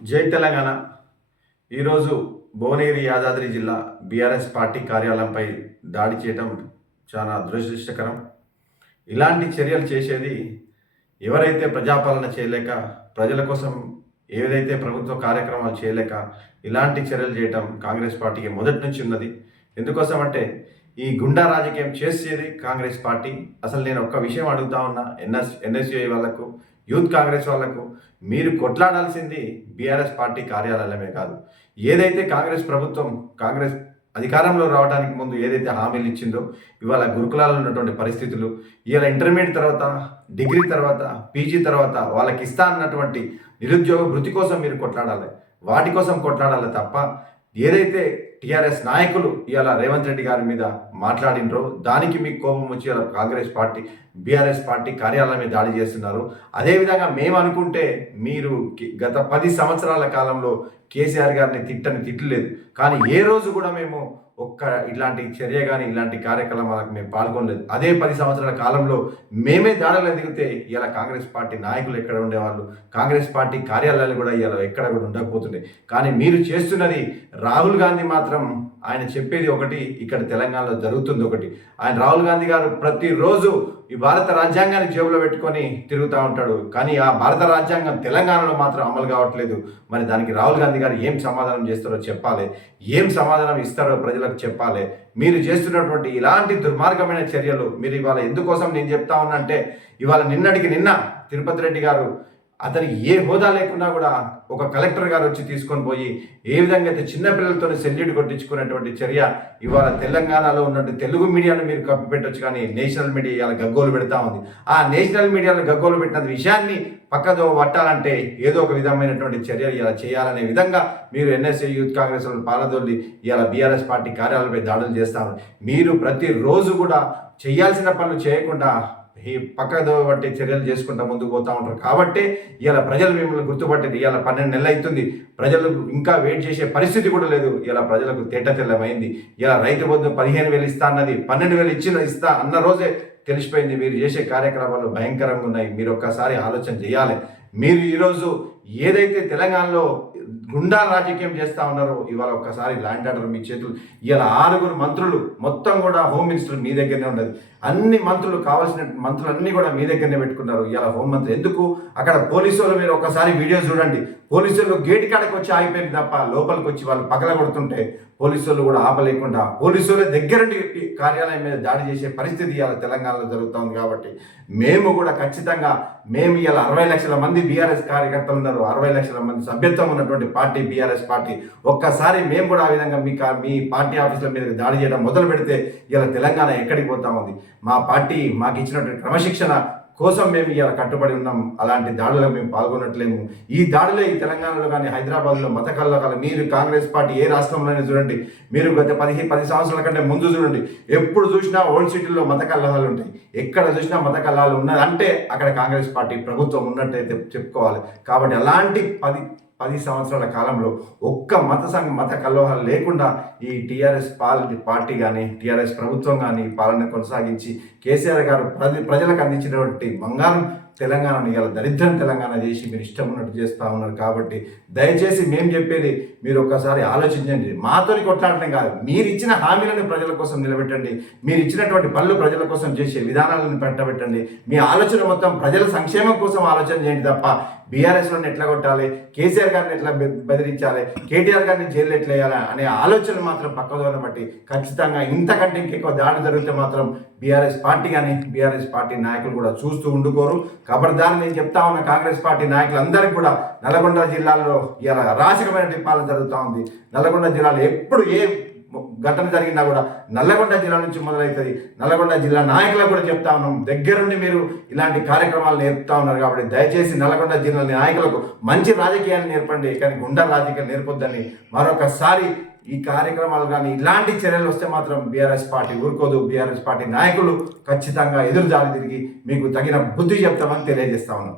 జై తెలంగాణ. ఈరోజు భువనగిరి యాదాద్రి జిల్లా బీఆర్ఎస్ పార్టీ కార్యాలయంపై దాడి చేయడం చాలా దురదృష్టకరం. ఇలాంటి చర్యలు చేసేది ఎవరైతే ప్రజాపాలన చేయలేక, ప్రజల కోసం ఏదైతే ప్రభుత్వ కార్యక్రమాలు చేయలేక ఇలాంటి చర్యలు చేయటం కాంగ్రెస్ పార్టీకి మొదటి నుంచి ఉన్నది. ఎందుకోసం అంటే ఈ గుండా రాజకీయం చేసేది కాంగ్రెస్ పార్టీ. అసలు నేను ఒక్క విషయం అడుగుతా ఉన్నా, ఎన్ఎస్యుఐ వాళ్ళకు, యూత్ కాంగ్రెస్ వాళ్లకు, మీరు కొట్లాడాల్సింది బీఆర్ఎస్ పార్టీ కార్యాలయమే కాదు. ఏదైతే కాంగ్రెస్ ప్రభుత్వం అధికారంలో రావడానికి ముందు ఏదైతే హామీలు ఇచ్చిందో, ఇవాళ గురుకులాల్లో ఉన్నటువంటి పరిస్థితులు, ఇవాళ ఇంటర్మీడియట్ తర్వాత, డిగ్రీ తర్వాత, పీజీ తర్వాత వాళ్ళకి ఇస్తా అన్నటువంటి నిరుద్యోగ వృత్తి కోసం మీరు కొట్లాడాలి, వాటి కోసం కొట్లాడాలి తప్ప ఏదైతే టీఆర్ఎస్ నాయకులు ఇవాళ రేవంత్ రెడ్డి గారి మీద మాట్లాడినరో దానికి మీకు కోపం వచ్చి కాంగ్రెస్ పార్టీ బీఆర్ఎస్ పార్టీ కార్యాలయం మీద దాడి చేస్తున్నారు. అదేవిధంగా మేము అనుకుంటే మీరు గత 10 సంవత్సరాల కాలంలో కేసీఆర్ గారిని తిట్టలేదు, కానీ ఏ రోజు కూడా మేము ఇలాంటి చర్య కానీ ఇలాంటి కార్యక్రమాలకు మేము పాల్గొనలేదు. అదే 10 సంవత్సరాల కాలంలో మేమే దాడులు దిగితే ఇలా కాంగ్రెస్ పార్టీ నాయకులు ఎక్కడ ఉండేవాళ్ళు, కాంగ్రెస్ పార్టీ కార్యాలయాలు కూడా ఇలా ఎక్కడ కూడా ఉండకపోతుండే. కానీ మీరు చేస్తున్నది, రాహుల్ గాంధీ మాత్రం ఆయన చెప్పేది ఒకటి, ఇక్కడ తెలంగాణలో జరుగుతుంది ఒకటి. రాహుల్ గాంధీ గారు ప్రతిరోజు ఈ భారత రాజ్యాంగాన్ని జేబులో పెట్టుకొని తిరుగుతూ ఉంటాడు, కానీ ఆ భారత రాజ్యాంగం తెలంగాణలో మాత్రం అమలు కావట్లేదు. మరి దానికి రాహుల్ గాంధీ గారు ఏం సమాధానం చేస్తారో చెప్పాలి, ఏం సమాధానం ఇస్తారో ప్రజలకు చెప్పాలి. మీరు చేస్తున్నటువంటి ఇలాంటి దుర్మార్గమైన చర్యలు మీరు ఇవాళ ఎందుకోసం నేను చెప్తా ఉన్నా ఇవాళ నిన్నటికి నిన్న తిరుపతి రెడ్డి గారు అతనికి ఏ హోదా లేకున్నా కూడా ఒక కలెక్టర్ గారు వచ్చి తీసుకొని పోయి ఏ విధంగా అయితే చిన్నపిల్లలతో సెల్యూట్ కొట్టించుకునేటువంటి చర్య ఇవాళ తెలంగాణలో ఉన్నటువంటి తెలుగు మీడియాను మీరు కప్పిపెట్టొచ్చు, కానీ నేషనల్ మీడియా ఇవాళ గగ్గోలు పెడతా ఉంది. ఆ నేషనల్ మీడియాలో గగ్గోలు పెట్టిన విషయాన్ని పక్కదో పట్టాలంటే ఏదో ఒక విధమైనటువంటి చర్యలు ఇలా చేయాలనే విధంగా మీరు ఎన్ఎస్ఏ యూత్ కాంగ్రెస్ పాలదొల్లి ఇవాళ బీఆర్ఎస్ పార్టీ కార్యాలయంపై దాడులు చేస్తాను. మీరు ప్రతిరోజు కూడా చేయాల్సిన పనులు చేయకుండా ఈ పక్కదో బట్టి చర్యలు చేసుకుంటా ముందుకు పోతూ ఉంటారు. కాబట్టి ఇవాళ ప్రజలు మిమ్మల్ని గుర్తుపట్టేది ఇవాళ 12 నెలలు అవుతుంది. ప్రజలు ఇంకా వెయిట్ చేసే పరిస్థితి కూడా లేదు. ఇలా ప్రజలకు తెల్లమైంది. ఇలా రైతు బంధు 15,000 ఇస్తా అన్నది 12,000 ఇస్తా అన్న రోజే తెలిసిపోయింది. మీరు చేసే కార్యక్రమాలు భయంకరంగా ఉన్నాయి. మీరు ఒక్కసారి ఆలోచన చేయాలి. మీరు ఈరోజు ఏదైతే తెలంగాణలో గుండా రాజకీయం చేస్తూ ఉన్నారో, ఇవాళ ఒక్కసారి ల్యాండ్ ఆర్డర్ మీ చేతులు, ఇలా 6 మంత్రులు మొత్తం కూడా హోమ్ మినిస్టర్ మీ దగ్గరనే ఉండదు. అన్ని మంత్రులు కావాల్సిన మంత్రులన్నీ కూడా మీ దగ్గరనే పెట్టుకున్నారు. ఇలా హోంమంత్రి ఎందుకు అక్కడ పోలీసు వాళ్ళు, మీరు ఒకసారి వీడియో చూడండి, పోలీసులు గేట్ కాడకి వచ్చి ఆగిపోయింది తప్ప లోపలికి వచ్చి వాళ్ళు పగల కొడుతుంటే పోలీసు వాళ్ళు కూడా ఆపలేకుండా పోలీసు వాళ్ళ దగ్గరండి కార్యాలయం మీద దాడి చేసే పరిస్థితి ఇవాళ తెలంగాణలో జరుగుతుంది. కాబట్టి మేము కూడా ఖచ్చితంగా ఇవాళ 60 లక్షల మంది బీఆర్ఎస్ కార్యకర్తలు ఉన్నారు, 60 లక్షల మంది సభ్యత్వం ఉన్నటువంటి పార్టీ బీఆర్ఎస్ పార్టీ. ఒక్కసారి మేము కూడా ఆ విధంగా మీ పార్టీ ఆఫీసుల మీద దాడి చేయడం మొదలు పెడితే ఇలా తెలంగాణ ఎక్కడికి పోతా ఉంది. మా పార్టీ మాకు ఇచ్చినటువంటి క్రమశిక్షణ కోసం మేము ఇలా కట్టుబడి ఉన్నాం. అలాంటి దాడులకు మేము పాల్గొనట్లేము. ఈ దాడులే ఈ తెలంగాణలో కానీ హైదరాబాద్లో మత కలహాలు, మీరు కాంగ్రెస్ పార్టీ ఏ రాష్ట్రంలోనే చూడండి, మీరు గత 10 సంవత్సరాల కంటే ముందు చూడండి, ఎప్పుడు చూసినా ఓల్డ్ సిటీలో మత కలహాలు ఉంటాయి. ఎక్కడ చూసినా మత కలహాలు ఉన్నది అంటే అక్కడ కాంగ్రెస్ పార్టీ ప్రభుత్వం ఉన్నట్టయితే చెప్పుకోవాలి. కాబట్టి అలాంటి 10 సంవత్సరాల కాలంలో ఒక్క మత కలహాలు లేకుండా ఈ టీఆర్ఎస్ పార్టీ కానీ టీఆర్ఎస్ ప్రభుత్వం కానీ పాలన కొనసాగించి కేసీఆర్ గారు ప్రజలకు అందించినటువంటి బంగారం తెలంగాణను ఇలా దరిద్రం తెలంగాణ చేసి మీరు ఇష్టం ఉన్నట్టు చేస్తూ ఉన్నారు. కాబట్టి దయచేసి మేము చెప్పేది మీరు ఒక్కసారి ఆలోచించండి. మాతోని కొట్లాడటం కాదు, మీరు ఇచ్చిన హామీలను ప్రజల కోసం నిలబెట్టండి, మీరు ఇచ్చినటువంటి పనులు ప్రజల కోసం చేసే విధానాలను పెట్టబెట్టండి. మీ ఆలోచన మొత్తం ప్రజల సంక్షేమం కోసం ఆలోచన చేయండి తప్ప బీఆర్ఎస్లను ఎట్లా కొట్టాలి, కేసీఆర్ గారిని ఎట్లా బెదిరించాలి, కేటీఆర్ గారిని జైలు ఎట్లా వేయాలి అనే ఆలోచన మాత్రం పక్కదోన బట్టి ఖచ్చితంగా ఇంతకంటే ఇంకెక్కువ దాడి జరిగితే మాత్రం బీఆర్ఎస్ పార్టీ కానీ బీఆర్ఎస్ పార్టీ నాయకులు కూడా చూస్తూ ఉండుకోరు. ఖబర్దారు నేను చెప్తా ఉన్న కాంగ్రెస్ పార్టీ నాయకులందరికీ కూడా నల్గొండ జిల్లాలో ఇలా అరాచకమైన పాలన జరుగుతూ ఉంది. నల్గొండ జిల్లాలో ఎప్పుడు ఏ ఘటన జరిగినా కూడా నల్లగొండ జిల్లా నుంచి మొదలవుతుంది. నల్లగొండ జిల్లా నాయకులకు కూడా చెప్తా ఉన్నాం, దగ్గరుండి మీరు ఇలాంటి కార్యక్రమాలు నేర్పుతా ఉన్నారు. కాబట్టి దయచేసి నల్లగొండ జిల్లా నాయకులకు మంచి రాజకీయాన్ని నేర్పండి, కానీ గుండా రాజకీయాలు నేర్పొద్దని మరొకసారి ఈ కార్యక్రమాలు కానీ ఇలాంటి చర్యలు వస్తే మాత్రం బీఆర్ఎస్ పార్టీ ఊరుకోదు. బీఆర్ఎస్ పార్టీ నాయకులు ఖచ్చితంగా ఎదురు దాడి తిరిగి మీకు తగిన బుద్ధి చెప్తామని తెలియజేస్తా ఉన్నాం.